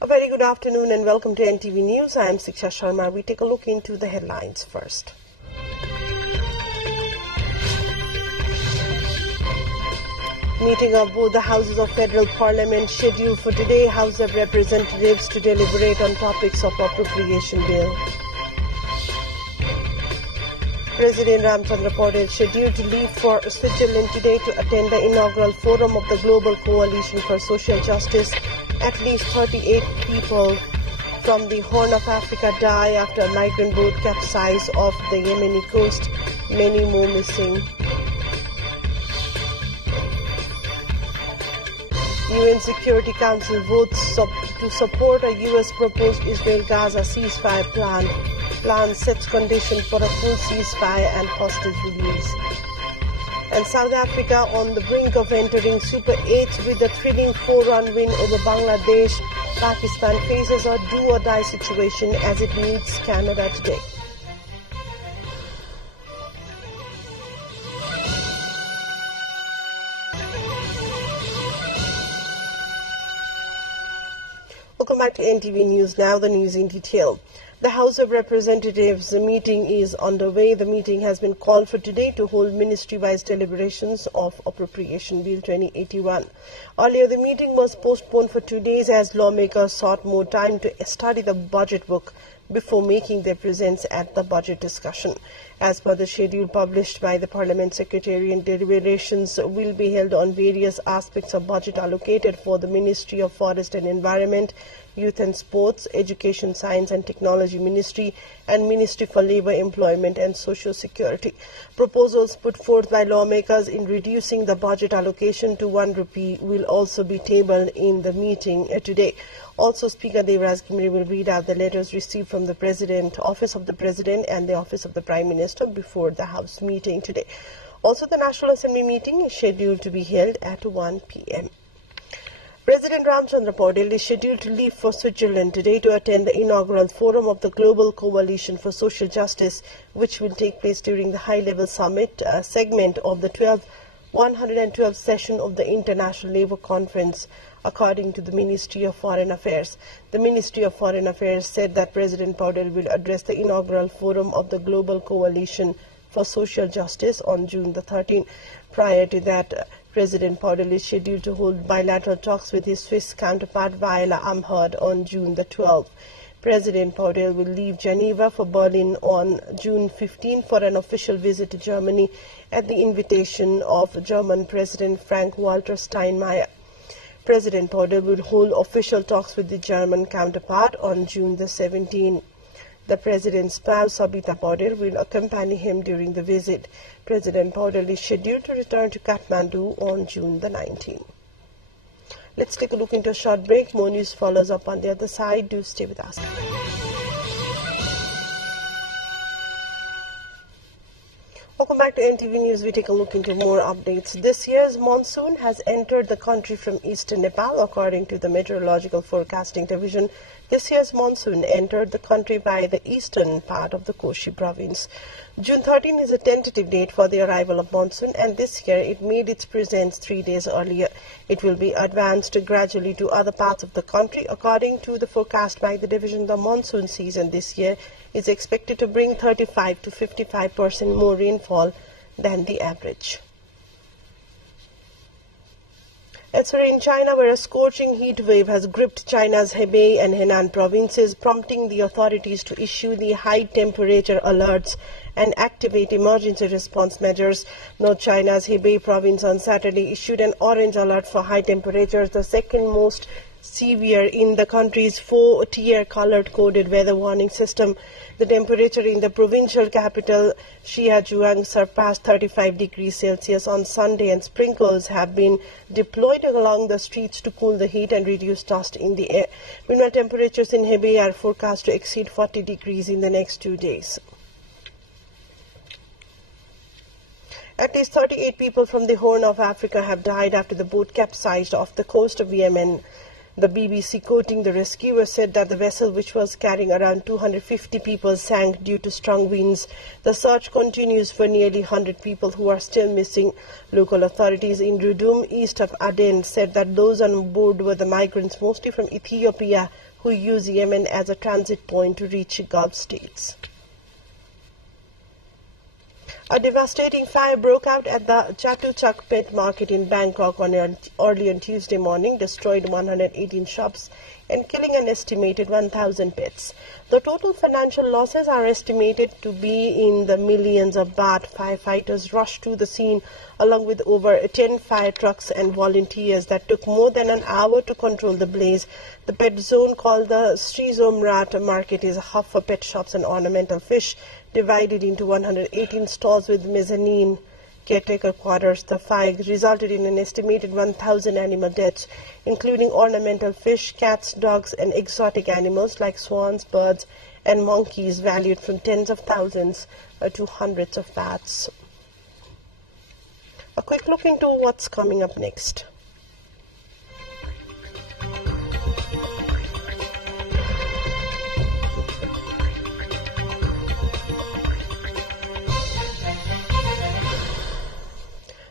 A very good afternoon and welcome to NTV News. I am Siksha Sharma. We take a look into the headlines first. Meeting of both the Houses of Federal Parliament scheduled for today. House of Representatives to deliberate on topics of appropriation bill. President Ramchandra Paudel scheduled to leave for Switzerland today to attend the inaugural forum of the Global Coalition for Social Justice. At least 38 people from the Horn of Africa die after a migrant boat capsized off the Yemeni coast. Many more missing. UN Security Council votes to support a U.S. proposed Israel-Gaza ceasefire plan. Plan sets conditions for a full ceasefire and hostage release. And South Africa on the brink of entering Super 8 with a thrilling 4-run win over Bangladesh. Pakistan faces a do-or-die situation as it meets Canada today. Welcome back to NTV News. Now the news in detail. The House of Representatives meeting is underway. The meeting has been called for today to hold ministry-wise deliberations of Appropriation Bill 2081. Earlier, the meeting was postponed for 2 days as lawmakers sought more time to study the budget book before making their presence at the budget discussion. As per the schedule published by the Parliament Secretariat, deliberations will be held on various aspects of budget allocated for the Ministry of Forest and Environment, Youth and Sports, Education, Science and Technology Ministry, and Ministry for Labour, Employment and Social Security. Proposals put forth by lawmakers in reducing the budget allocation to ₹1 will also be tabled in the meeting today. Also, Speaker Devraj Gimri will read out the letters received from the President, Office of the President and the Office of the Prime Minister before the House meeting today. Also, the National Assembly meeting is scheduled to be held at 1 p.m. President Ramchandra Paudel is scheduled to leave for Switzerland today to attend the inaugural forum of the Global Coalition for Social Justice, which will take place during the high-level summit segment of the 112th session of the International Labour Conference, according to the Ministry of Foreign Affairs. The Ministry of Foreign Affairs said that President Paudel will address the inaugural forum of the Global Coalition for Social Justice on June the 13th. Prior to that, President Paudel is scheduled to hold bilateral talks with his Swiss counterpart Viola Amherd on June the 12th. President Paudel will leave Geneva for Berlin on June 15 for an official visit to Germany at the invitation of German President Frank-Walter Steinmeier. President Paudel will hold official talks with the German counterpart on June the 17th. The President's spouse, Sabita Paudel, will accompany him during the visit. President Paudel is scheduled to return to Kathmandu on June the 19th. Let's take a look into a short break. More news follows up on the other side. Do stay with us. Welcome back to NTV News. We take a look into more updates. This year's monsoon has entered the country from eastern Nepal, according to the Meteorological Forecasting Division. This year's monsoon entered the country by the eastern part of the Koshi province. June 13 is a tentative date for the arrival of monsoon, and this year it made its presence 3 days earlier. It will be advanced gradually to other parts of the country. According to the forecast by the division, the monsoon season this year is expected to bring 35 to 55% more rainfall than the average. Elsewhere in China, where a scorching heat wave has gripped China's Hebei and Henan provinces, prompting the authorities to issue the high temperature alerts and activate emergency response measures. North China's Hebei province on Saturday issued an orange alert for high temperatures, the second most severe in the country's 4-tier color-coded weather warning system. The temperature in the provincial capital, Shijiazhuang, surpassed 35 degrees Celsius on Sunday, and sprinkles have been deployed along the streets to cool the heat and reduce dust in the air. Meanwhile, temperatures in Hebei are forecast to exceed 40 degrees in the next 2 days. At least 38 people from the Horn of Africa have died after the boat capsized off the coast of Yemen. The BBC, quoting the rescuer, said that the vessel, which was carrying around 250 people, sank due to strong winds. The search continues for nearly 100 people who are still missing. Local authorities in Rudum, east of Aden, said that those on board were the migrants, mostly from Ethiopia, who use Yemen as a transit point to reach Gulf states. A devastating fire broke out at the Chatuchak Pet Market in Bangkok early on Tuesday morning, destroyed 118 shops and killing an estimated 1,000 pets. The total financial losses are estimated to be in the millions of baht. Firefighters rushed to the scene along with over 10 fire trucks and volunteers that took more than an hour to control the blaze. The pet zone called the Srizomrat Market is a hub for pet shops and ornamental fish, divided into 118 stalls with mezzanine caretaker quarters. The fire resulted in an estimated 1,000 animal deaths, including ornamental fish, cats, dogs, and exotic animals like swans, birds, and monkeys valued from tens of thousands to hundreds of bahts. A quick look into what's coming up next.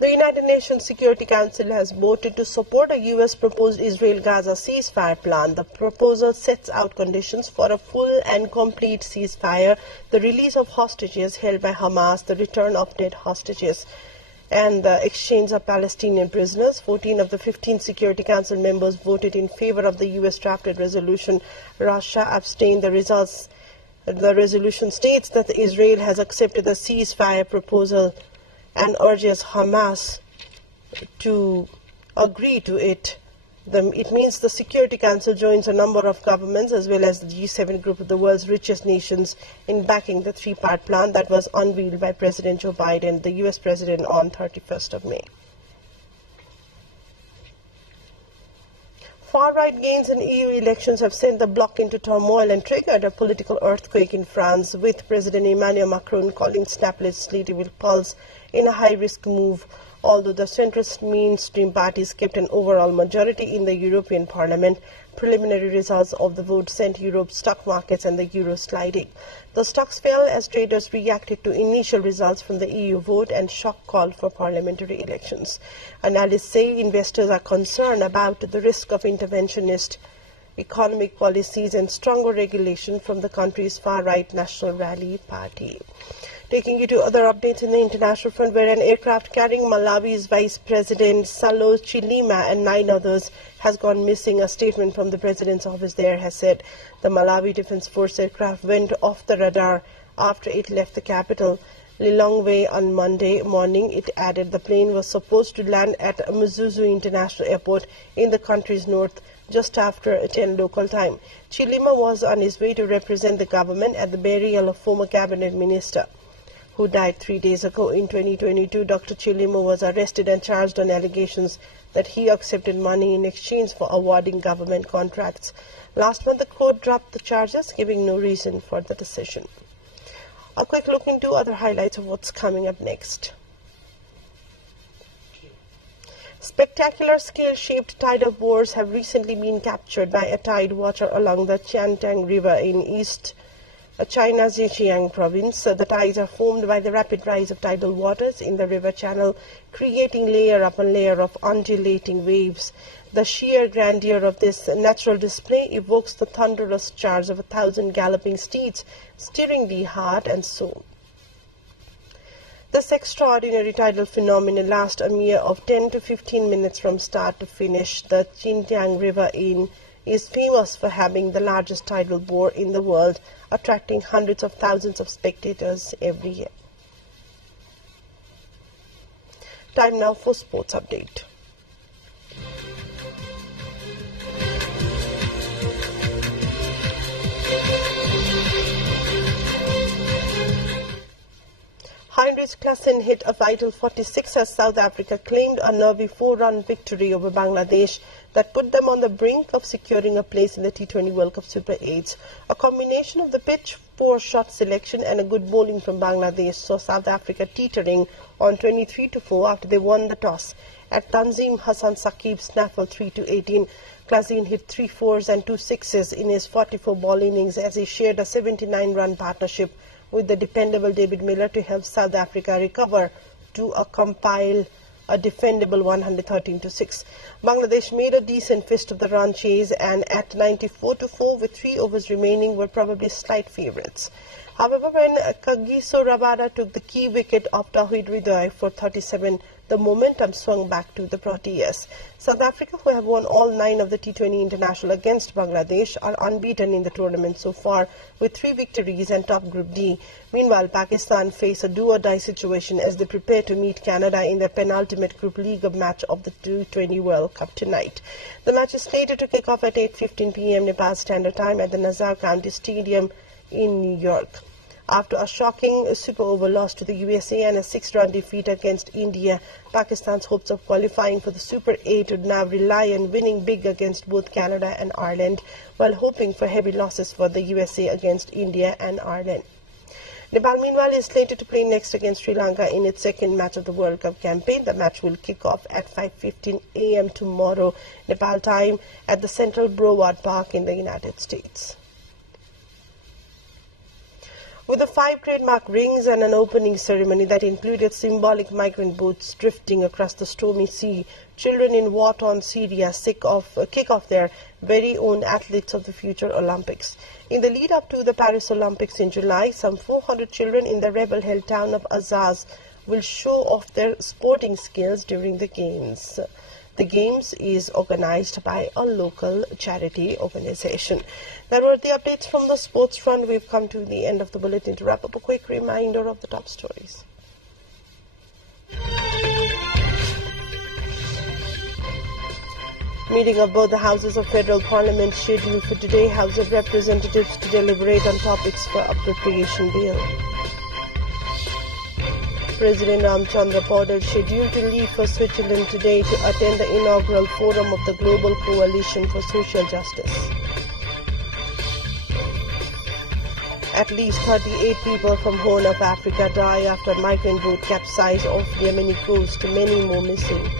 The United Nations Security Council has voted to support a U.S. proposed Israel-Gaza ceasefire plan. The proposal sets out conditions for a full and complete ceasefire, the release of hostages held by Hamas, the return of dead hostages, and the exchange of Palestinian prisoners. 14 of the 15 Security Council members voted in favor of the U.S. drafted resolution. Russia abstained. The resolution states that Israel has accepted the ceasefire proposal and urges Hamas to agree to it. It means the Security Council joins a number of governments as well as the G7 group of the world's richest nations in backing the three-part plan that was unveiled by President Joe Biden, the U.S. President, on 31st of May. Far-right gains in EU elections have sent the bloc into turmoil and triggered a political earthquake in France, with President Emmanuel Macron calling snap legislative pulse in a high-risk move. Although the centrist mainstream parties kept an overall majority in the European Parliament, preliminary results of the vote sent Europe's stock markets and the euro sliding. The stocks fell as traders reacted to initial results from the EU vote and shock call for parliamentary elections. Analysts say investors are concerned about the risk of interventionist economic policies and stronger regulation from the country's far-right National Rally Party. Taking you to other updates in the international front, where an aircraft carrying Malawi's Vice President Salo Chilima and 9 others has gone missing. A statement from the President's office there has said the Malawi Defense Force aircraft went off the radar after it left the capital, Lilongwe, on Monday morning. It added the plane was supposed to land at Mzuzu International Airport in the country's north just after 10 local time. Chilima was on his way to represent the government at the burial of former cabinet minister who died 3 days ago. In 2022, Dr. Chilima was arrested and charged on allegations that he accepted money in exchange for awarding government contracts. Last month, the court dropped the charges, giving no reason for the decision. A quick look into other highlights of what's coming up next. Spectacular scale-shaped tidal bores have recently been captured by a tide watcher along the Chantang River in East China's Zhejiang province. The tides are formed by the rapid rise of tidal waters in the river channel, creating layer upon layer of undulating waves. The sheer grandeur of this natural display evokes the thunderous charge of 1,000 galloping steeds, stirring the heart and soul. This extraordinary tidal phenomenon lasts a mere of 10 to 15 minutes from start to finish. The Xinjiang River is famous for having the largest tidal bore in the world, attracting hundreds of thousands of spectators every year. Time now for sports update. Heinrich Klaasen hit a vital 46 as South Africa claimed a nervy 4-run victory over Bangladesh that put them on the brink of securing a place in the T20 World Cup Super 8s. A combination of the pitch, poor shot selection and a good bowling from Bangladesh saw South Africa teetering on 23-4 after they won the toss. At Tanzim Hassan Saqib's snaffle 3-18, Klaasen hit 3 fours and 2 sixes in his 44-ball innings as he shared a 79-run partnership with the dependable David Miller to help South Africa recover to a compile a defendable 113-6. Bangladesh made a decent fist of the run chase and at 94-4 with 3 overs remaining were probably slight favourites. However, when Kagiso Rabada took the key wicket of Tawhid Hridoy for 37, the momentum swung back to the Proteas. South Africa, who have won all 9 of the T20 international against Bangladesh, are unbeaten in the tournament so far with 3 victories and top Group D. Meanwhile, Pakistan face a do-or-die situation as they prepare to meet Canada in their penultimate Group League match of the T20 World Cup tonight. The match is slated to kick off at 8:15 p.m. Nepal Standard Time at the Nassau County Stadium in New York. After a shocking super over loss to the USA and a 6-run defeat against India, Pakistan's hopes of qualifying for the Super 8 would now rely on winning big against both Canada and Ireland, while hoping for heavy losses for the USA against India and Ireland. Nepal, meanwhile, is slated to play next against Sri Lanka in its second match of the World Cup campaign. The match will kick off at 5:15 a.m. tomorrow, Nepal time, at the Central Broward Park in the United States. With the 5 trademark rings and an opening ceremony that included symbolic migrant boats drifting across the stormy sea, children in war-torn Syria kick off their very own Athletes of the Future Olympics. In the lead-up to the Paris Olympics in July, some 400 children in the rebel-held town of Azaz will show off their sporting skills during the Games. The Games is organized by a local charity organization. That were the updates from the sports front. We've come to the end of the bulletin. To wrap up, a quick reminder of the top stories. Meeting of both the houses of federal parliament scheduled for today. House of Representatives to deliberate on topics for appropriation bill. President Ramchandra Paudel scheduled to leave for Switzerland today to attend the inaugural forum of the Global Coalition for Social Justice. At least 38 people from Horn of Africa die after migrant boat capsized off Yemeni coast, many more missing.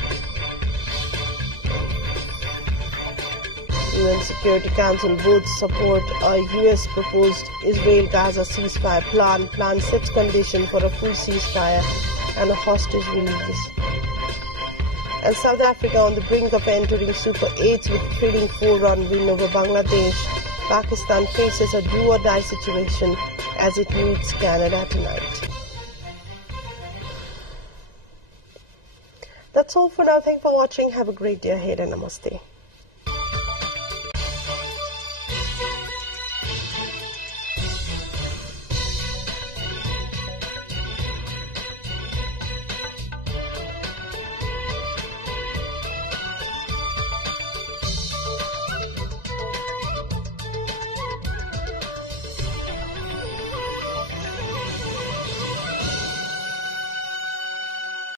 UN Security Council votes support a U.S. proposed Israel-Gaza ceasefire plan sets condition for a full ceasefire and a hostage release. And South Africa on the brink of entering Super 8 with thrilling 4-run win over Bangladesh. Pakistan faces a do-or-die situation as it meets Canada tonight. That's all for now. Thanks for watching. Have a great day ahead and namaste.